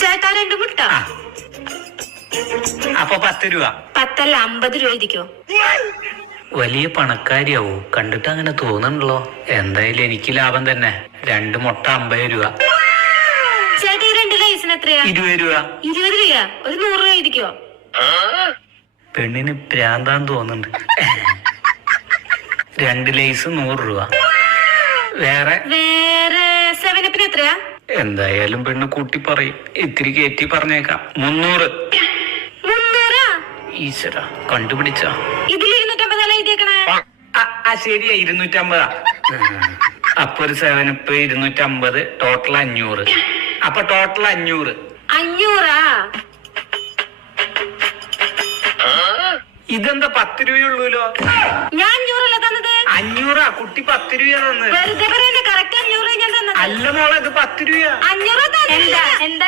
ചേട്ടാ രണ്ട് മുട്ട. അപ്പൊ പത്ത് രൂപ. പത്തല്ല അമ്പത് രൂപ ഇരിക്കോ വലിയ പണക്കാരിയാവൂ. കണ്ടിട്ട് അങ്ങനെ തോന്നണല്ലോ എന്തായാലും എനിക്ക് ലാഭം തന്നെ. രണ്ട് മുട്ട അമ്പത് രൂപ. ചേട്ടാ ഈ രണ്ട് ലൈസിന് എത്രയാ? ഇരുപത് രൂപ. ഇരുപത് രൂപ ഒരു നൂറ് രൂപ ഇരിക്കോ പെണ്ണിന് പ്രാന്താന്ന് തോന്നുന്നുണ്ട്. രണ്ട് ലൈസ് നൂറ് രൂപ. വേറെ? വേറെ സെവനപ്പിന് എത്രയാ? എന്തായാലും പെണ്ണ് കൂട്ടി പറയും. ഇത്തിരി കയറ്റി പറഞ്ഞേക്കാം. മുന്നൂറ്. ഈശ്വര കണ്ടുപിടിച്ച. ശരിയാ ഇരുന്നൂറ്റമ്പതാ. അപ്പൊ ഒരു സെവനിപ്പ് ഇരുന്നൂറ്റമ്പത് ടോട്ടൽ അഞ്ഞൂറ്. അപ്പൊ ടോട്ടൽ അഞ്ഞൂറ്. അഞ്ഞൂറാ? ഇതെന്താ പത്ത് രൂപയുള്ളൂലോ ഞാൻ അഞ്ഞൂറല്ല തന്നത്? അഞ്ഞൂറാ കുട്ടി പത്ത് രൂപ തന്നത്. മോളെ ഇത് പത്ത് രൂപ എന്താ എന്താ